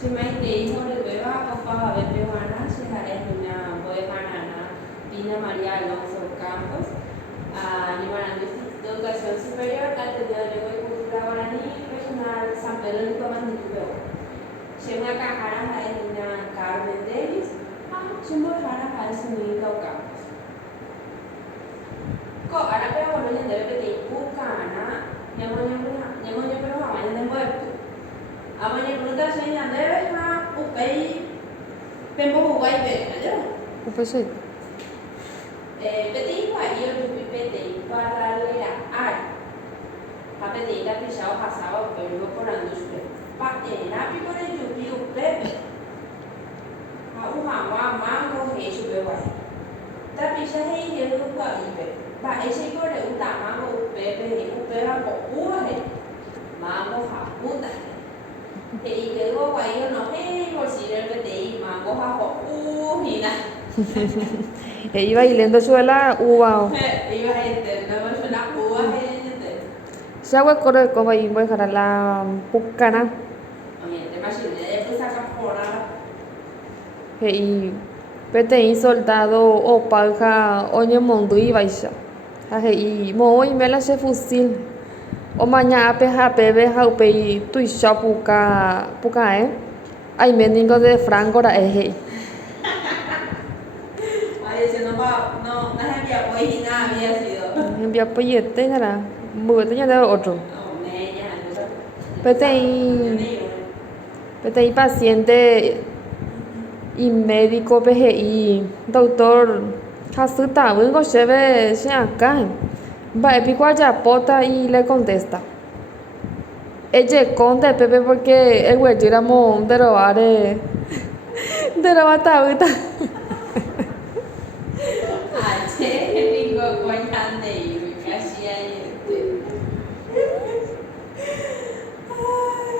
She might be able to be a papa of everyone, she had a boy banana, Pina Maria Alonso Campos, Nimana Educación Superior, Catedral de Cultura Guaraní, Regional San Pedro de Comandito. She went a Hara in Carmen Davis, she moved Hara has in Campos. Ko Arabe or in the Pukana, Yamonia Pro, and then work. Amanya Bruta saying, and there is pay Pembo White Bear. Upasay. Petit white year to be petty, Paralera art. Happy that is our Hasao, very good and useful. But the happy for you, you play. How mango haze to be white. That is a hay you look at even. But I say, go to Mango, baby, Upera, or Mango, Haputa. Thì cái cô quay nó hay một xí rồi cái tí mà cô hoa họ thì nè Iba hilando suela uva. iba gente no me suena gente Se agua corre como ahí voy a dejar la pucana. oye te imaginas ya pues saca fora Y pete y soldado o paja oñe mondo y baixa. Y mo y me la se fusil. O mañana peja bebe jaupe tu puca Ay mendigo de franco ra eje. oye si no va no había pues nada había sido Envía pollete nada. Muy te de otro. Pete y paciente y médico PGI, doctor Hasuta, vengo cheve se acá. Va épico allá pota y le contesta. Ella conta Pepe porque el güey era mon de robare de robatauta. ayer digo cuéntame y casi ahí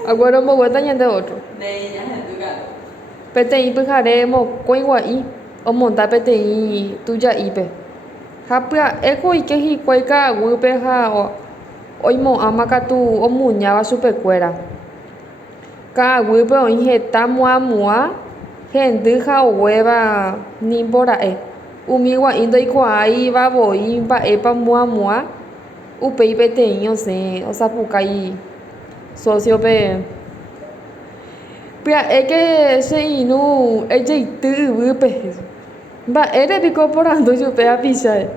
Agora mo vuelta de otro. de ella en tu gato Pete y pejare mo coinguai o monta pete y tuya ipe. Hapia eko y que hi cueca gupe ha o oimo amakatu o muñaba supercuera. Ka gupe o injeta mua gente ja o hueva ni borae. Umiwa indo y kuai va boi va epa mua upe y peteño se o sapuca y socio pe. Pia eke se inu ella y tu gupe. Va ere pico porando yo pe a pisar.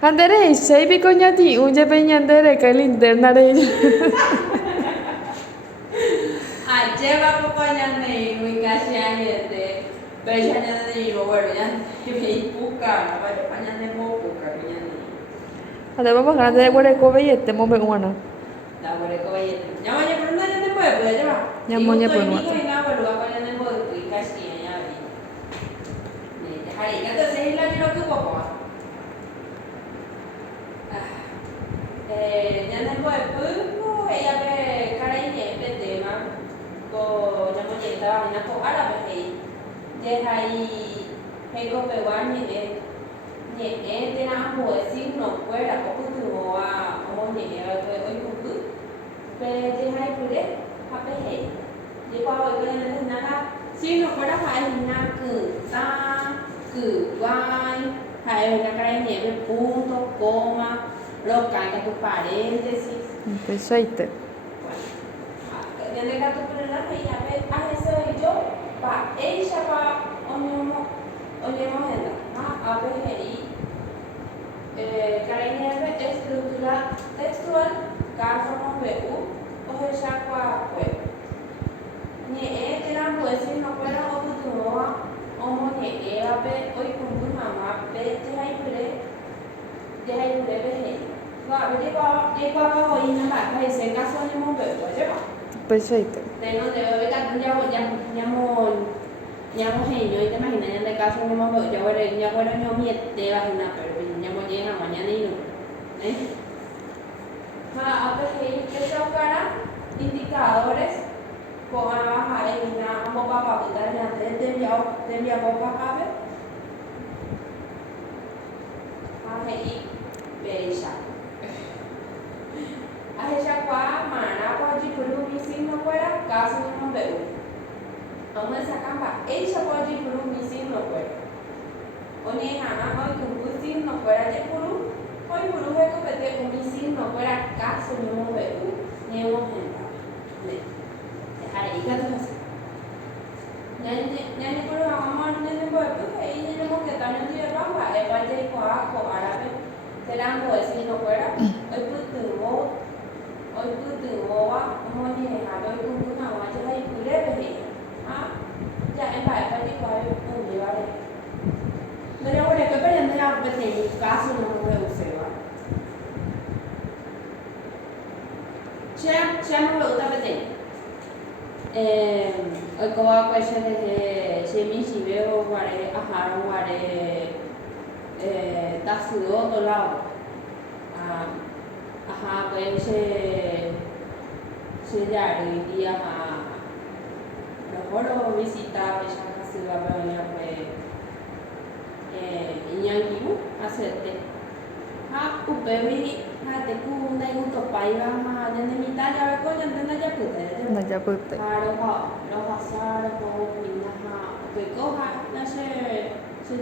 Andere sei pico ñati unje pe ñandere que linterna de ella. ayer va a acompañarme y muy casi ahí pero ya no digo bueno ya me busca va a acompañarme busca ya no Ade vamos a de huele cobe y este mo pe una. da por eso vaya ya vaya pero no ya te puede pues ya va Ya moña pues pues no no. venga pero va a acompañarme muy casi ya vi dejaré ya te sé la quiero tu papá ya no puede pues ella ve cara y nieve tema cô cho nó chạy tao thì nó không áp là thì để hay hay cô về quán nhẹ thế nào mùa xin nó quay là có cái từ hoa mùa nhẹ rồi ơi cũng cứ về thì hay cứ đấy học cái hệ đi qua rồi cái này là nó xin nó quay đã phải hình nào cử vai hay là cái nhẹ về punto coma local que tu paréntesis Perfecto. En el caso de la fecha, a ese yo, pa ella pa onemo henda, a ver caracteres estructura textual, caso no veu, o ella qua pues. Ni era pues si no fuera o tu no, o mo ni era pe hoy con tu mamá pe te hay breve. Va, ve qua hoy na ba, hay se caso ni mo veu, ¿ya va? Perfecto. De donde veo que llamo genio y te imaginas en el caso no me ya bueno yo miete vagina pero llamo llega mañana y no a ver que se cara indicadores con baja en una boca para quitar la de mi boca a ver a ver beija a ella qua mana qua de por um ensino agora caso não veu vamos a sacar para ella pode por un signo fuera. Oni hana hoy tu signo fuera de por hoy por un hueco que te un signo fuera caso no veo ni un gente. Ahí que tú haces. Yani por amor ni por ahí ni mo que también tiene ropa, es parte de coaco árabe. Serán pues signo fuera. Hoy cứ từ ngô á, ngô như này hà đôi cung cứ nào mà cho thấy cứ rết về hiện á, dạ em phải phải đi qua gì vào đây. Nên đâu có để cái bên này nào bên này cá sấu nó không hề uống vào. Xem không được ta bên này. Ở câu quay xe thì xem mình chỉ về qua đây, hàng qua đây, ta sửa ở đâu. Pues se ya iría a mejor visitar esa casa pues Iñaki hacerte upewi te ku dai ku to pai ba ma ne mita ya ko ne ya pute Na ya pute. lo sa ko minna ke ko na se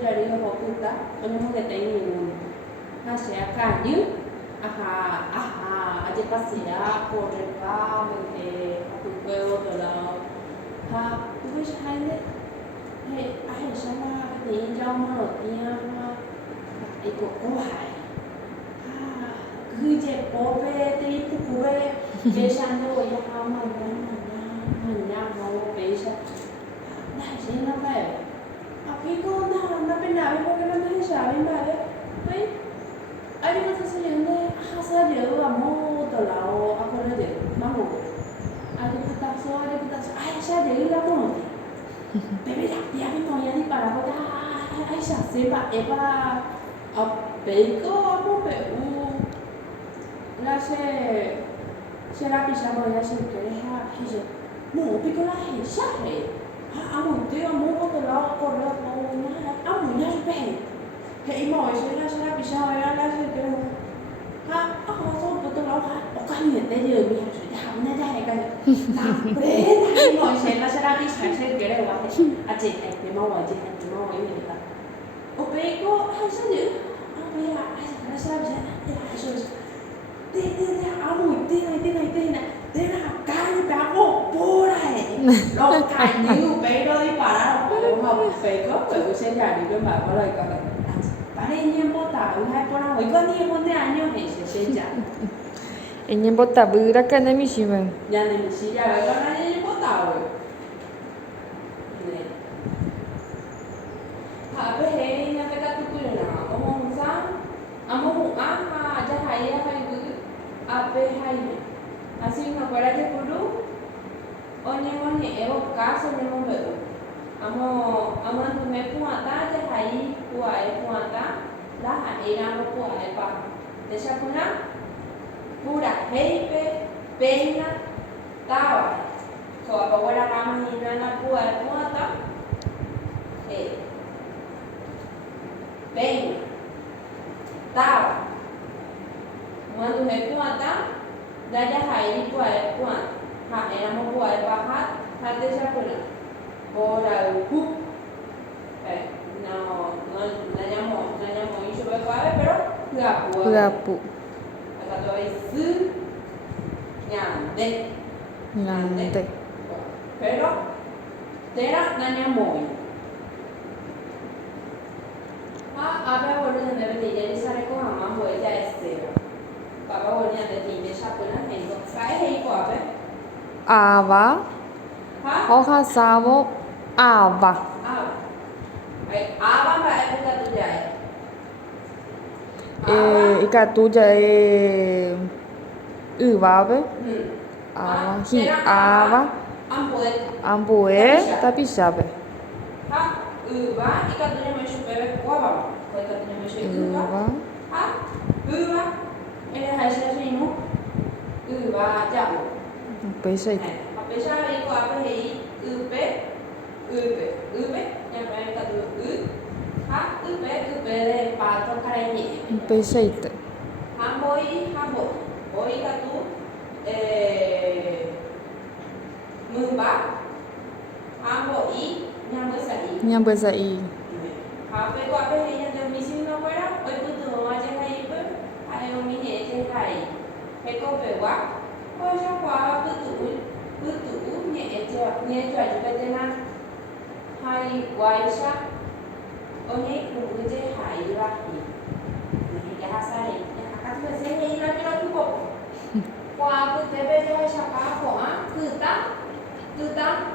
ya ri ho puta ono mo que tengo na se acá ayer pasea por el campo, a tu pueblo, otro lado. Tú ves gente, hay sama ni jauh mana dia, ikut kau hai. Kerja pope, tapi pukul besan tu ya mana mau besan. Dah sih nampak. Tapi kau nak benar, kau kena mana siapa benar? Baik. Ada masa sebenarnya hasil dia mau terlalu apa saja mahu. Ada putak so, Aisyah dia lah pun. Tapi dia pun yang ni para kota Aisyah sebab beko apa beko. Lah se rapi sama ya se kerja hije. Mau beko lah Aisyah he. Amu tu amu terlalu korang mau nak amu yang beko. Hei mọi người sẽ bị sao ra ra sẽ kêu aku rasa betul lah kan ya tadi dia bilang sudah hamil dah kan tapi mọi người sẽ ra đi sáng sẽ kêu là aje em mau aje em mau ini kita oke ko hay saja apa ya ada saja ya harus dia amu dia nak kali berapa boleh lo kan new bé đó đi para không bé có tự sẽ ra đi với bạn có lời có Ini bota, hai pora hoy con ni con de año se ya. Ini bota bura kan na misimen. Ya ni misi ya ga na ni bota hoy. Ne. Ha be he na ta tu na. Omong sa. Amo ha ja hai bu. Ape hai. Así na para que puru. Oni evo caso ne mo be. Amo tu me puata ja hai puata lah era no puata Deixa puna pura heipe pena tawa ko apa kama hina na puata pena tawa mando me puata daya hai puata ha era no puata ha deixa puna ora no llamo iso becuave, pero gapu. Acá hay su ñande. Pero tera nanya moi. Apa boleh nanti jadi sare ko hama boleh jadi estera. Papa boleh nanti jadi sapuna hendo. Kai hei ko apa? Ava. Hoja savo ava. Ava ba kita tu jai. Ikatu jai uvave. Ava hi ava. Ambue tapi sabe. Uva ikatu nya masuk bebek kuaba. Ikatu nya masuk uva. Uva. Ini hasilnya ini. Uva jauh. Pesa itu. Pesa itu apa hei? Upe. Yang paling ikatu upe de pato caranya. Pesa itu. Hamboi. Boi ikatu mumba. Hambo ñambyasa'y. Hapekuápe heñande omichinókuéra oipytyvõvajehaípe ha'e umi ñe'ẽjeherai hekopegua ohechakuaa pytu'u ñe'ẽjoaju peteĩ ha'ikuáicha oñeikũmbyjehaívahi jahasare jahakatu hese he'írapirotypo kuaapytépe jahechaka ko'ã kyta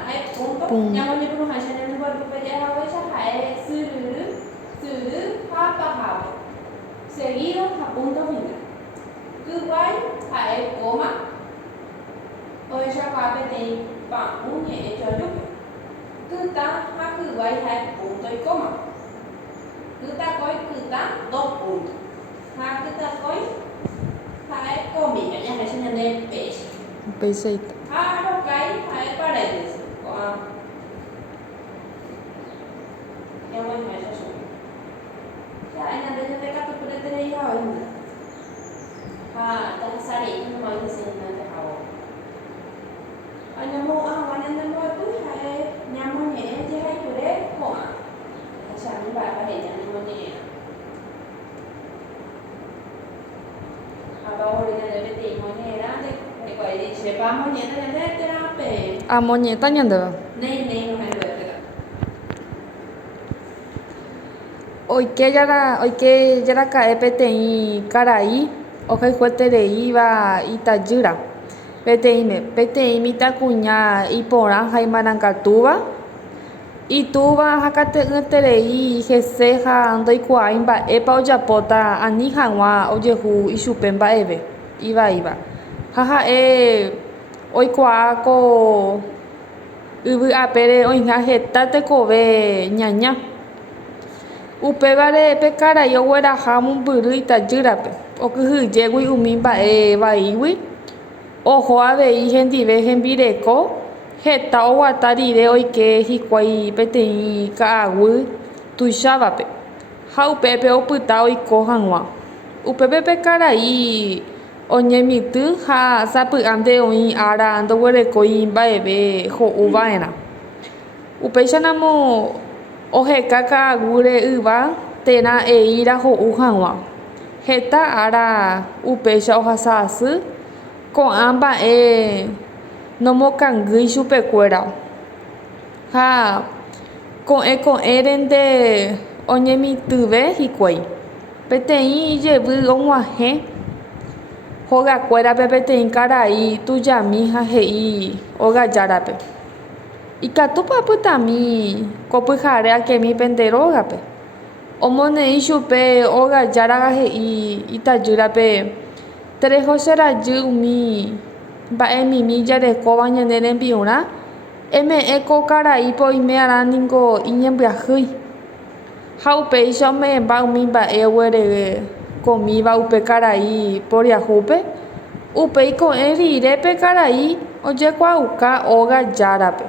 ha'e punto ñamoñepyrũhãicha ñanemboripupe jahaguéicha ha'e syry ha pahápe seguido ha punto final kyguái ha'e coma ohechakuaa peteĩ pa'ũ ñe'ẽjoajúpe kyta ha kyguái ha'e punto y coma kytakói kyta dos puntos ha kytakói ha'e comilla ñahaicha ñande péicha Péichaita. ha arokái ha'e paréntesis ko'ã ñamoñe'ãicha chupe cha'e ñande ñandekatupy reterei ha'õime ha jahasare'i nomái hesẽhína jahávo añamo'ã hag̃ua ñande mbo'epy ha'e ñamoñe'ẽjehaipyre ko'ã chami mba'épa heja ñamoñe'ẽrã apávori ñande peteĩ moñe'ẽrã ndekuai chépa moñe'ẽta ñande térãpe Amoñe'ẽta ñandéva. nei nohenduetére Oikejaraka'e peteĩ karai ohayhuetereíva itajýra peteĩme peteĩ mitãkuña iporã ha imarãkatúva itúva hakate'ỹterei hese ha ndoikuaái mba'épa ojapóta ani hag̃ua ojehu ichupe mba'eve ivaíva ha ha'e oikuaa ko yvy apére oĩha heta tekove ñaña upévare pe karai ogueraha mombyry itajýrape okyhyjégui umi mba'e vaígui oho avei hendive hembireko heta oguata rire oike hikuái peteĩ ka'aguy tuichávape ha upépe opyta oiko hag̃ua upépe pe karai oñemitỹ ha sapy'ánte oĩ ára ndoguerekói mba'eve ho'uva'erã upéichanamo oheka ka'aguyre yva térã eíra ho'u hag̃ua heta ára upéicha ohasa asy ko'ã mba'e nomokãngýi chupekuéra ha ko'ẽrente oñemitỹve hikuái peteĩ ijevy og̃uahẽ hogakuérape peteĩ karai tujami ha he'i ogajárape ikatúpa apytami ko pyhare akemipente rógape omoneĩ chupe ogajára he'i itajýrape terehocherajy umi mba'emimi jarekóva ñane rembi'urã eme'ẽ ko karaipe oime'arã niko iñembyahýi ha upéicha ome'ẽmba umi mba'e oguerekomíva upe karai poriahúpe upéi ko'ẽ rire pe karai ojekuaauka ogajárape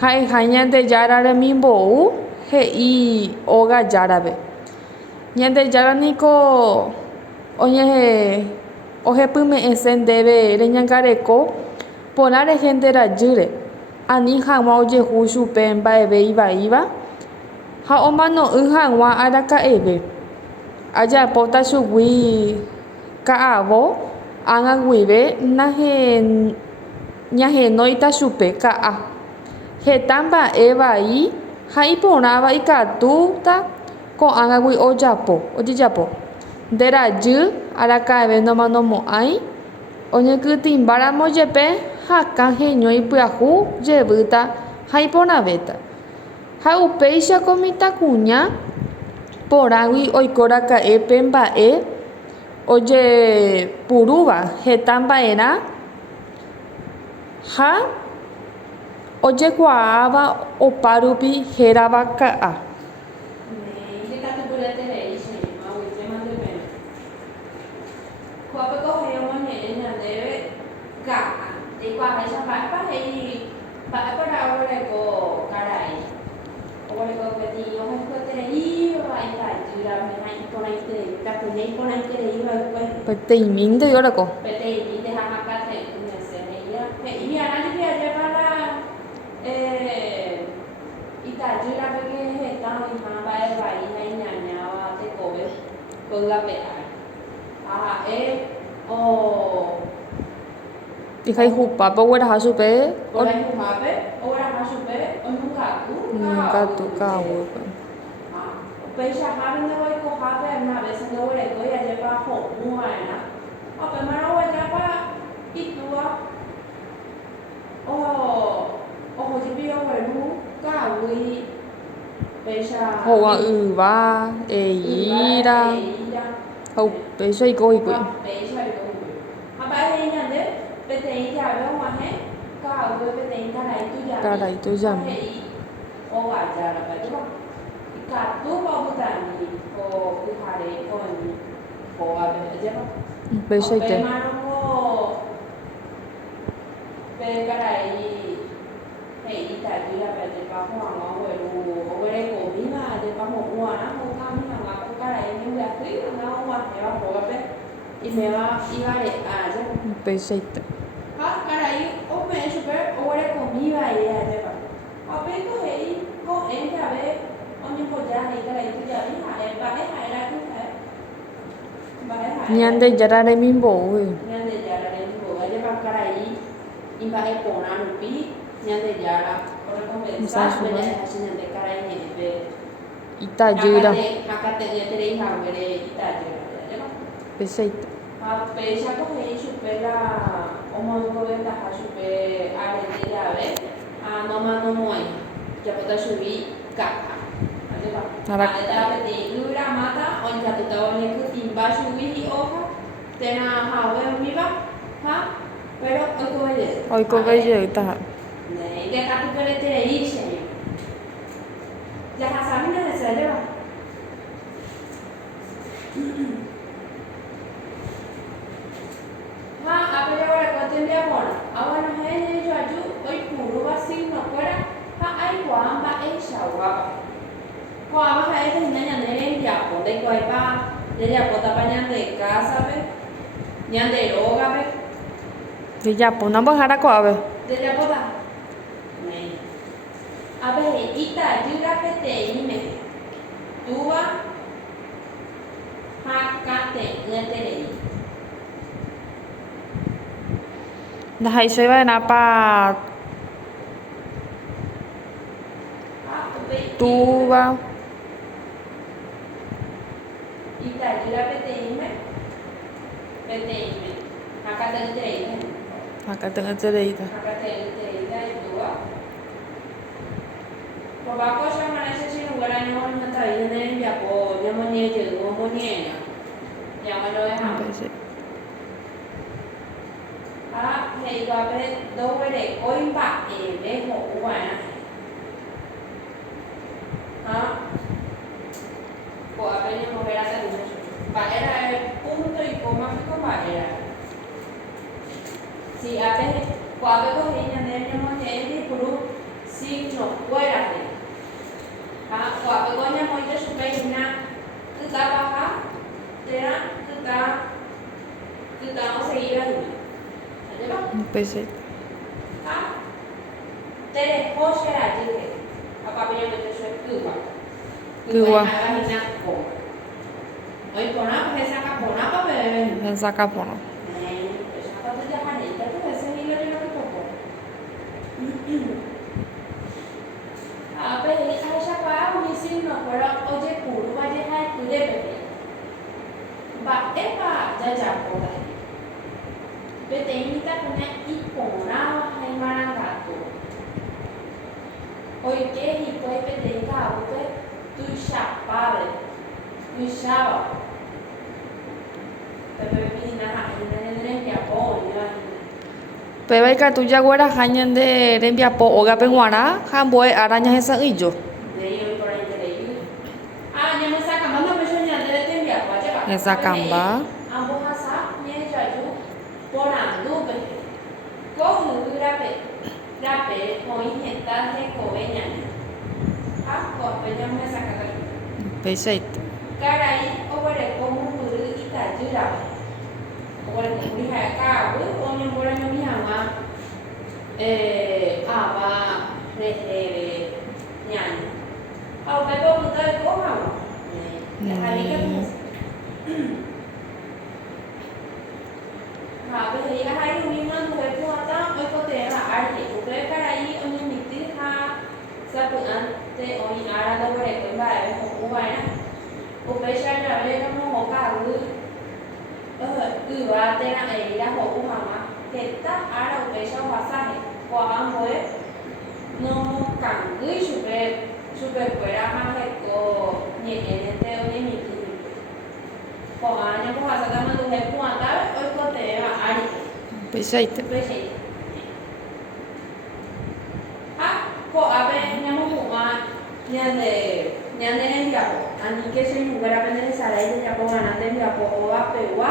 ha'ehái Ñandejára remimbou he'i ogajárape Ñandejára niko ohepyme'ẽse ndéve reñangareko porã rehenderajýre ani hag̃ua ojehu chupe mba'eve ivaíva ha omano'ỹ hag̃ua araka'eve ajapóta chugui ka'avo ág̃a guive ñahenóita chupe ka'a heta mba'e vai ha iporãva ikatúta ko'ág̃agui ojejapo nderajy araka'eve nomanomo'ãi oñekytĩmbáramo jepe hakã heñói pyahu jevýta ha iporãvéta ha upéichako mitãkuña porãgui oikóraka'e pe mba'e ojepurúva heta mba'erã ha ojekuaáva opa rupi hérava ka'a kuápeko he'i omoñe'ẽ ñandéve ka'a jaikuaaháicha mba'épa he'i mba'éparã oguereko karai oguereko peteĩ ohayhuetereíva itajýrape ha iporãiterei katuña iporãitereíva peteĩmínte oreko peteĩmínte ha hakate'ỹ he'íra he'íarã jupi ajépa la itajy jira porque está muy mal para el país hay ñañaba te cobe con la pea o y hay jupa pero bueno ha supe por ahí jugape o era más super o nunca toca huevo pues ya haben de hoy cojape una vez en doble que ya lleva una pero mano voy ya para y tú o yo veo bueno caui pues ya hồ ba ra hầu bé xoay coi quỷ bạn thấy nhận đấy bên thấy nhà đâu mà hết có với bên thấy ca đầy tôi dần ô bà già là vậy đúng không cả tú bao bữa tàn thì cô cứ thà đấy cô à bên chứ không bé xoay bên tên mà nó có bên cái này thì tại vì là bên thì bao hoàng nó về đủ về đây cổ bí mà thì bao một mùa nó không cam như là cái này như là quý là nó không thì bao cổ bên 이메와 이와레 아죠. perfeito. Carai, o me super ora comigo aí é já. A bem correi, com entra a ver onde podia aí carai tu já vi é vai lá tu é. Vai. Nhande jara de min bo. Nhande jara de min bo. Aja pak carai. Imbai pona no pi nhande jara. Ora começar a ver assim nhande carai ne be. Ita jura. Hakate ya terei hangere ita jura. Perfeito. Pesha correi supera o modo de ventaja super a gente ya ve a no mano moi ya puedo subir caja ada de dura mata on ya tu tahu ni ku timba subir hoja tena hawe mi ba ha pero Hoy có bây giờ ta này de ka tu pere te ise ya hasami na se le ba apa ya ahora cuando te bueno ahora no es de yo hoy puro va sin no fuera ai quá ba ai sao quá qua ba hay thì nhà này ya por de coi ba ya por ta pañan de casa ve ñan de roga ve thì giờ bốn năm bao hara quả về de ya por ta này a ver ita ayuda que te ime tú va hakate ngetere là hay xoay vai na pa tu vào ita ayuda PTM hakate ngetere acá tengo este de ita hakate ngetere itu por ba cosa manese si no guara no no ta bien ya po ya mo nie je go mo nie ya mo lo ha thầy gọi về đâu về để coi bạn để hộ quả đó của bên những người đã từng bạn era punto y coma que con bạn era si a veces của bên có hình như này nhưng mà thế thì cũng signo fuera de của bên có nhà mới cho số bên na cứ ta baja tera cứ ta nó seguir ahí perfeito. Tere poshe ra jike. Apa punya macam suatu Kuwa. Oi pona pesa ka pona apa be? Pensa capono. Apa tu jahan ni? Tapi pesa hilo dia nak popo. Apa ini Aisyah kau misi nak kalau oje puru aje hai kude be. Ba epa jaja pola. Betenita punya ipona hay maragato. Hoy que y pues betenita ute tu chapare. Tu chava. Pero pina ha ya po ya. Pero cái tu ya guara hanyan de rembia po oga penguara han boy araña esa illo. Ah, ya me saca manda me soña de tembia pa ya. Esa camba. Ambo hasa ni ya ju porando be. Ko hu rape ko intenta de ko veña. Ah, ko pe ya me saca. Perfeito. Carai, ora como hu ita jura. Ora ko ni ha ka bu ko ni ora ni ha ma aba re nyan Au pe punta de coja. Hari ka tu. Ha pe hari uni man tu pe puata oi ko te ha ari ku pe karai oni miti ha sa pu an te oi ara do re ko ba ai ko u ba na. Ku pe sha ra le no mo ka lu. Wa te na ai ra ho u ma ma. Te ta ara pe sha wa sa he. Ko an boe no càng gửi super fuera más eco ni en este o ni ko anya ko hasa kama tu he puanta oi ko te va ari Perfeito. Ha ko ape nyamu ma nyande ne dia ko ani ke se nugara pene sarai de ya ko ana de dia ko o ape wa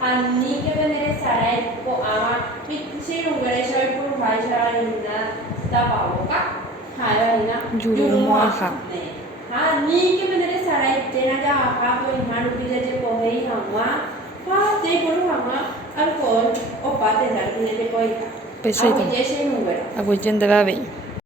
ani ke pene sarai ko ama pichi nugara sai pur vai sarai na ta pa ka ha na Juru mo ha. Ha ni ke pene sarai te na ja ka ko imanu bi je ko hei hamwa ha te pur hamwa al ko o pa te na bi je ko ita Perfeito. Aku je se nugara Agora gente vai ver.